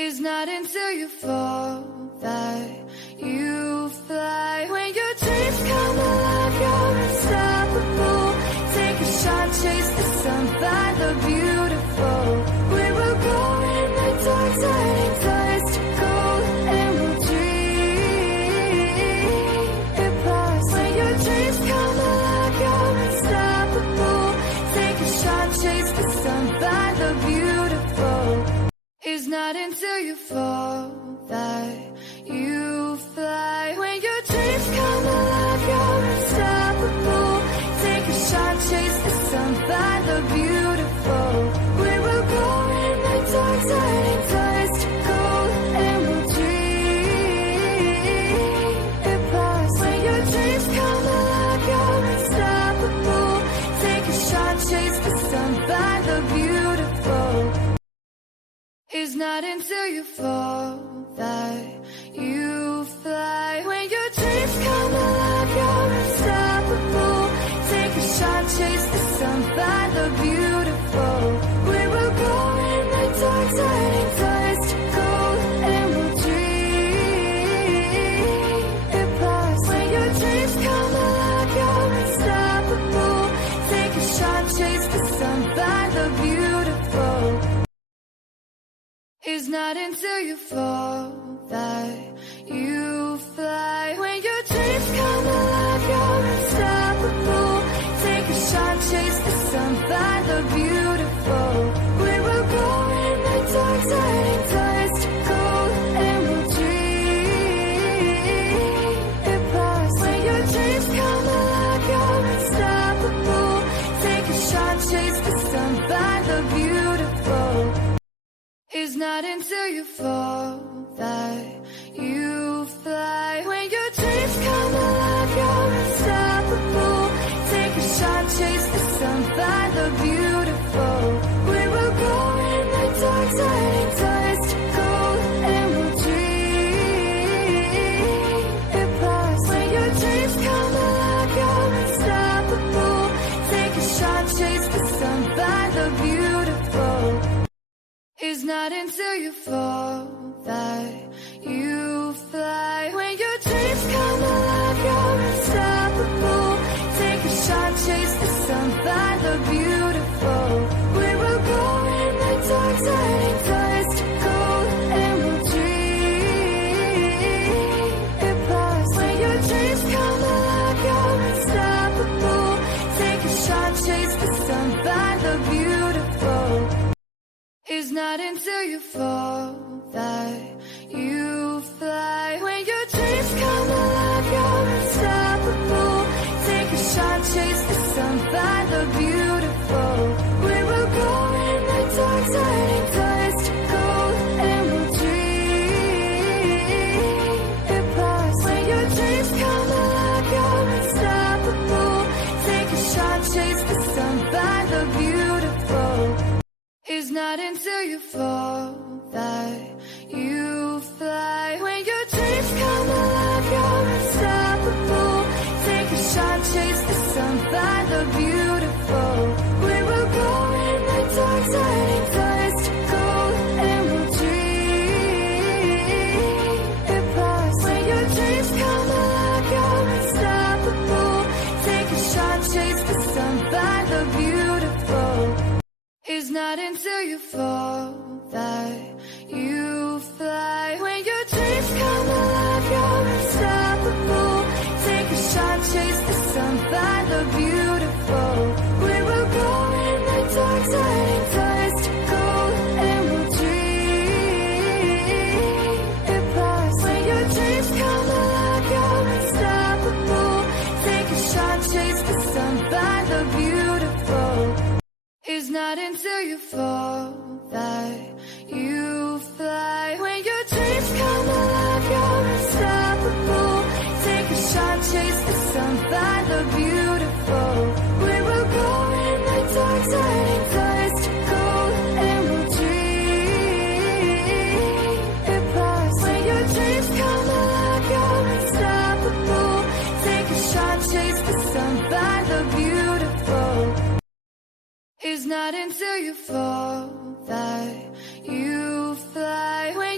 It's not until you fall that you fly. When your dreams come alive, you're unstoppable. Take a shot, chase the sun, find the beautiful. We will go in the dark, turning dust to gold, and we'll dream it past. When your dreams come alive, you're unstoppable. Take a shot, chase the sun, find the beautiful. It's not until you fall that you fly. When your dreams come alive, you're unstoppable. Take a shot, chase the sun, find the beautiful. We will go in the dark, turning dust to gold, and we'll dream it past. When your dreams come alive, you're unstoppable. Take a shot, chase the sun, find the beautiful. It's not until you fall that you fly. When your dreams come alive, you're unstoppable. Take a shot, chase the sun, find the beautiful. We will go in the dark, turning dust to gold, and we'll dream it past. When your dreams come alive, you're unstoppable. Take a shot, chase the sun, find the beautiful. It's not until you fall that you fly. When your dreams come alive, you're unstoppable. Take a shot, chase the sun, find the beautiful. We will go in the dark, turning dust to gold, and we'll dream it past. When your dreams come alive, you're unstoppable. Take a shot, chase the sun, find the beautiful. It's not until you fall that you fly. When your dreams come alive, you're unstoppable. Take a shot, chase the sun, find the beautiful. We will go in the dark, turning dust to gold, and we'll dream it past. When your dreams come alive, you're unstoppable. Take a shot, chase the sun, find the beautiful. It's not until you fall that you fly. When your dreams come alive, you're unstoppable. Take a shot, chase the sun, find the beautiful. We will go in the dark, turning dust to gold, and we'll dream it past. When your dreams come alive, you're unstoppable. Take a shot, chase the sun, find the beautiful. It's not until you fall that you fly. When your dreams come alive, you're unstoppable. Take a shot, chase the sun, find the beautiful. We will go in the dark, turning dust to gold, and we'll dream it past. When your dreams come alive, you're unstoppable. Take a shot, chase the sun, find the beautiful. It's not until you fall that you fly. When your dreams come alive, you're unstoppable. Take a shot, chase the sun, find the beautiful. We will go in the dark, turning dust to gold, and we'll dream it past. When your dreams come alive, you're unstoppable. Take a shot, chase the sun, find the beautiful. It's not until you fall that you fly. When your dreams come alive, you're unstoppable. Take a shot, chase the sun, find the beautiful. We will go in the dark, turning dust to gold, and we'll dream it past. When your dreams come alive, you're unstoppable. Take a shot, chase the sun, find the beautiful. It's not until you fall that you fly. When your dreams come alive, you're unstoppable. Take a shot, chase the sun, find the beautiful. We will go in the dark, turning dust to gold, and we'll dream it past. When your dreams come alive, you're unstoppable. Take a shot, chase the sun, find the beautiful. It's not until you fall that you fly. When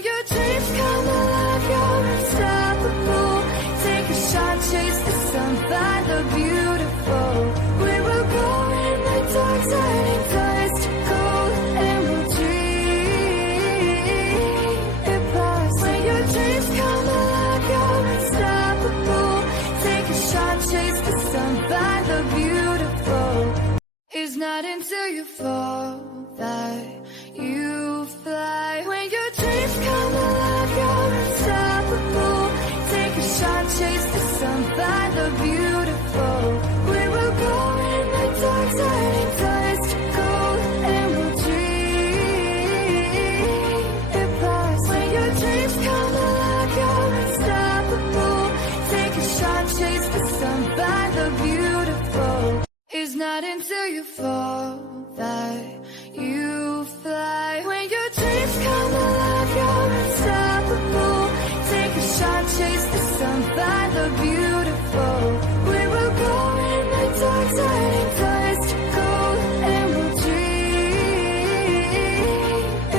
until you fall that you fly. When your dreams come alive, you're unstoppable. Take a shot, chase the sun, find the beautiful. We will go in the dark, turning dust to gold, and we'll dream it past. When your dreams come alive, you're unstoppable. Take a shot, chase the sun, find the beautiful. It's not until you fall that you fly. When your dreams come alive, you're unstoppable. Take a shot, chase the sun, find the beautiful. We will go in the dark, turning dust to gold, and we'll dream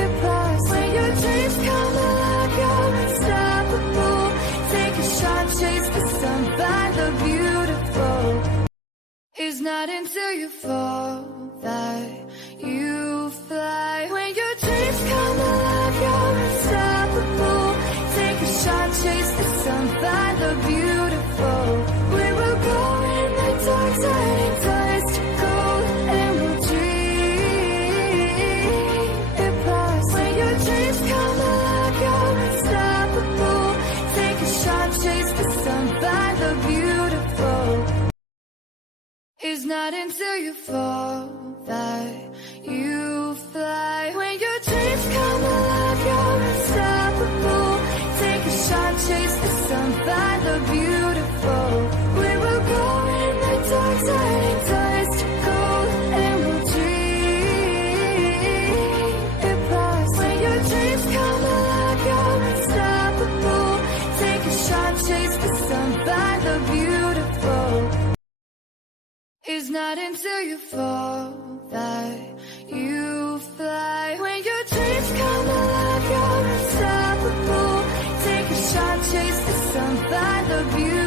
it past. When your dreams come alive, you're unstoppable. Take a shot, chase the sun, find the beautiful. It's not until you fall that you fly. When your dreams come alive, you're unstoppable. Take a shot, chase the sun, find the beautiful. We will go in the dark, turning dust to gold, and we'll dream it past. When your dreams come alive, you're unstoppable. Take a shot, chase the sun, find the beautiful. It's not until you fall that you fly. When your dreams come alive, you're unstoppable. Take a shot, chase the sun, find the beautiful. We will go in the dark, turning dust to gold, and we'll dream it past. When your dreams come alive, you're unstoppable. Take a shot, chase the sun, find the beautiful. It's not until you fall that you fly. When your dreams come alive, you're unstoppable. Take a shot, chase the sun, find the beautiful. We will go in the dark, turning dust to gold, and we'll dream it past. When your dreams come alive, you're unstoppable. Take a shot, chase the sun, find the beautiful. We will go in the dark, turning dust to gold, and we'll dream it past. When your dreams come alive, you're unstoppable. Take a shot, chase the sun, find the beautiful. It's not until you fall that you fly. When your dreams come alive, you're unstoppable. Take a shot, chase the sun, find the beauty.